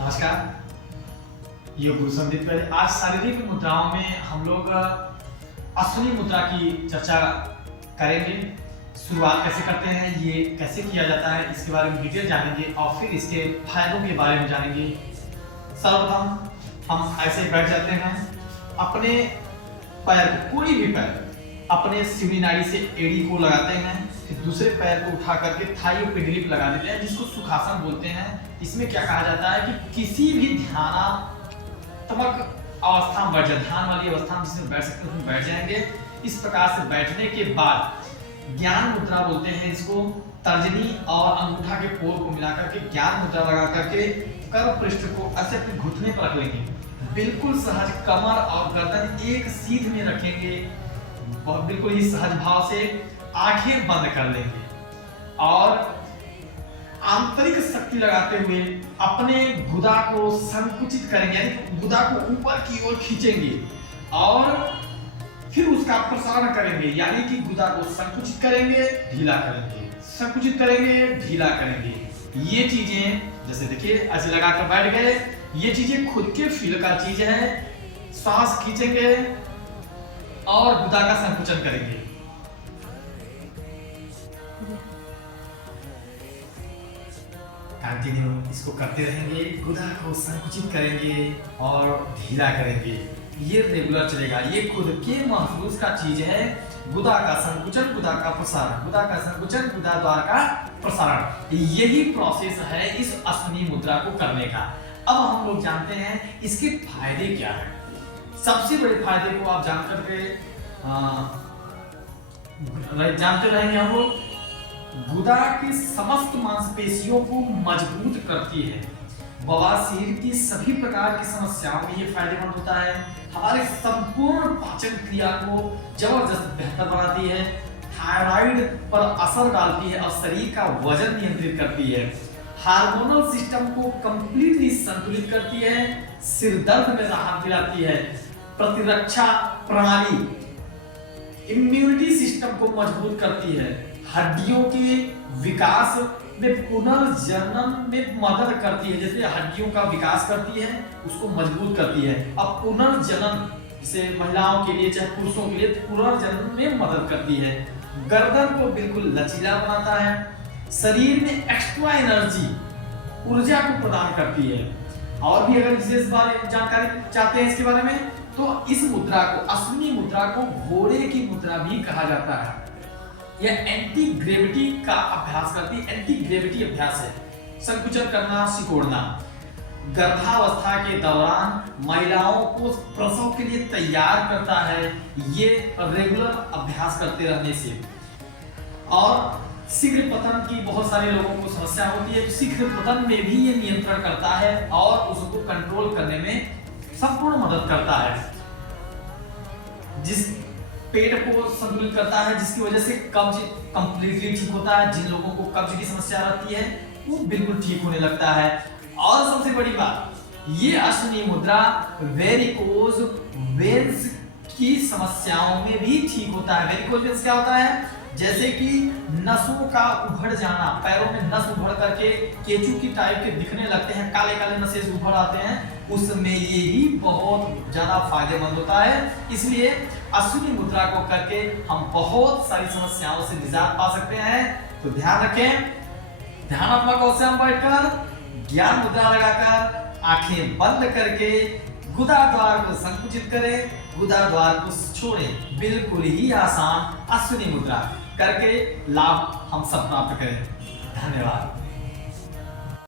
नमस्कार, ये गुरु संदीप पहले। आज शारीरिक मुद्राओं में हम लोग अश्विनी मुद्रा की चर्चा करेंगे। शुरुआत कैसे करते हैं, ये कैसे किया जाता है, इसके बारे में डिटेल जानेंगे और फिर इसके फायदों के बारे में जानेंगे। सर्वप्रथम हम ऐसे बैठ जाते हैं, अपने पैर कोई भी पैर अपने सिवनी नाड़ी से एड़ी को लगाते हैं, फिर दूसरे पैर को उठा करके थाइयों पे ग्रिप लगा देते हैं, जिसको सुखासन बोलते हैं। इसमें क्या कहा जाता है कि किसी भी ध्यानात्मक अवस्था में बैठ जाए, ध्यान वाली अवस्था में जिसमें बैठ सकते हैं उसमें बैठ जाएंगे। इस प्रकार से बैठने के बाद ज्ञान मुद्रा बोलते हैं इसको। तर्जनी और अंगूठा के पोर को मिलाकर के ज्ञान मुद्रा लगा करके कर पृष्ठ को ऐसे अपने घुटने पर रख लेंगे, बिल्कुल सहज कमर और गर्दन एक सीध में रखेंगे, बिल्कुल ही सहज भाव से आंखें बंद कर लेंगे और आंतरिक शक्ति लगाते हुए अपने गुदा को संकुचित करेंगे, यानी गुदा को ऊपर की ओर खींचेंगे और फिर उसका प्रसारण करेंगे, यानी कि गुदा को संकुचित करेंगे, ढीला करेंगे, संकुचित करेंगे, ढीला करेंगे। ये चीजें जैसे देखिए ऐसे लगाकर बैठ गए, ये चीजें खुद के फील का चीज है। सांस खींचेंगे और गुदा का संकुचन करेंगे। कंटिन्यू इसको करते रहेंगे, गुदा को संकुचित करेंगे और ढीला करेंगे। ये रेगुलर चलेगा, ये खुद के महसूस का चीज है। गुदा का संकुचन, गुदा का प्रसारण, गुदा का संकुचन, गुदा द्वार का प्रसारण, यही प्रोसेस है इस अश्विनी मुद्रा को करने का। अब हम लोग जानते हैं इसके फायदे क्या है। सबसे बड़े फायदे को आप जानकर के जानते रहेंगे हम लोग। गुदा की समस्त मांसपेशियों को मजबूत करती है, बवासीर की सभी प्रकार की समस्याओं में ये फायदेमंद होता है, हमारे संपूर्ण पाचन क्रिया को जबरदस्त बेहतर बनाती है, थायराइड पर असर डालती है और शरीर का वजन नियंत्रित करती है, हार्मोनल सिस्टम को कंप्लीटली संतुलित करती है, सिर दर्द में राहत दिलाती है, प्रतिरक्षा प्रणाली इम्यूनिटी सिस्टम को मजबूत करती है, हड्डियों के विकास में पुनर्जनन में मदद करती है। जैसे हड्डियों का विकास करती है उसको मजबूत करती है। अब पुनर्जनन जैसे महिलाओं के लिए चाहे पुरुषों के लिए पुनर्जनन में मदद करती है। गर्दन को बिल्कुल लचीला बनाता है, शरीर में एक्स्ट्रा एनर्जी ऊर्जा को प्रदान करती है। और भी अगर विशेष जानकारी चाहते हैं इसके बारे में तो इस मुद्रा को, अश्विनी मुद्रा को घोड़े की मुद्रा भी कहा जाता है। यह एंटी ग्रेविटी का अभ्यास करती है, एंटी ग्रेविटी अभ्यास है। संकुचन करना, सिकोड़ना गर्भावस्था के दौरान महिलाओं को प्रसव के लिए तैयार करता है, ये रेगुलर अभ्यास करते रहने से। और शीघ्र पतन की बहुत सारे लोगों को समस्या होती है, तो शीघ्र पतन में भी ये नियंत्रण करता है और उसको कंट्रोल करने में संपूर्ण मदद करता है। जिस पेट को संतुलित करता है, जिसकी वजह से कब्ज कंप्लीटली ठीक होता है। जिन लोगों को कब्ज की समस्या रहती है वो बिल्कुल ठीक होने लगता है। और सबसे बड़ी बात, ये अश्विनी मुद्रा वेरिकोज वेन्स की समस्याओं में भी ठीक होता है। वेरिकोज वेन्स क्या होता है? जैसे कि नसों का उभड़ जाना, पैरों में नस उभड़ करके केचू की टाइप के दिखने लगते हैं, काले काले नसें उभड़ आते हैं, उसमें ये भी बहुत ज्यादा फायदेमंद होता है। इसलिए अश्विनी मुद्रा को करके हम बहुत सारी समस्याओं से निजात पा सकते हैं। तो ध्यान रखें, ध्यानात्मक अवस्था में बैठकर ज्ञान मुद्रा लगाकर आंखें बंद करके गुदा द्वार को संकुचित करें, गुदा द्वार को छोड़ें। बिल्कुल ही आसान अश्विनी मुद्रा करके लाभ हम सब प्राप्त करें। धन्यवाद।